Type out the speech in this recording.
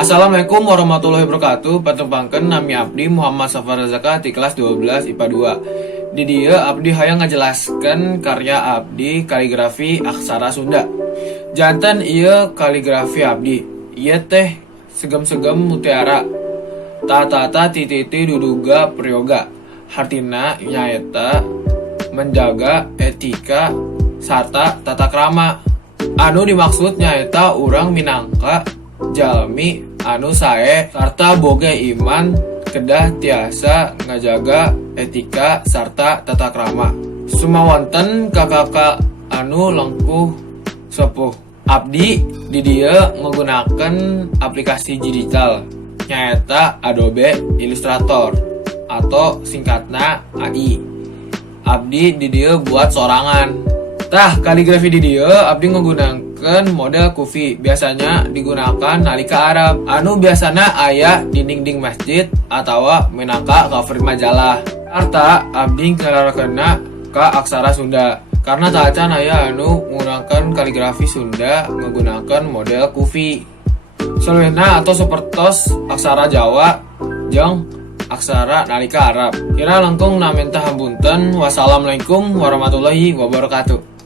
Assalamualaikum warahmatullahi wabarakatuh. Patempangkeun nami abdi Muhammad Safar Zaka di kelas 12 IPA 2. Di dieu abdi hayang ngajelaskeun karya abdi kaligrafi aksara Sunda. Janten ieu kaligrafi abdi. Ieu teh segem-segem mutiara. Tata-tata titi duduga prayoga. Hartina nyaeta menjaga etika sarta tata krama. Anu dimaksud nyaeta urang minangka jalmi anu sae sarta boga iman kedah tiasa ngajaga etika sarta tata krama. Sumawonten kakak anu lengkuh sepuh. Abdi di dieu menggunakan aplikasi digital nyaeta Adobe Illustrator atau singkatna AI. Abdi di dieu buat sorangan. Tah kaligrafi di dieu abdi menggunakan model kufi, biasanya digunakan nalika Arab anu biasana aya di dinding masjid atau minangka cover majalah. Sarta abdi ngararakeunna ka aksara Sunda karena taacan aya anu menggunakan kaligrafi Sunda menggunakan model kufi. Selena atau supertos aksara Jawa jeung aksara nalika Arab. Kira langkung na minta hapunten. Wassalamualaikum warahmatullahi wabarakatuh.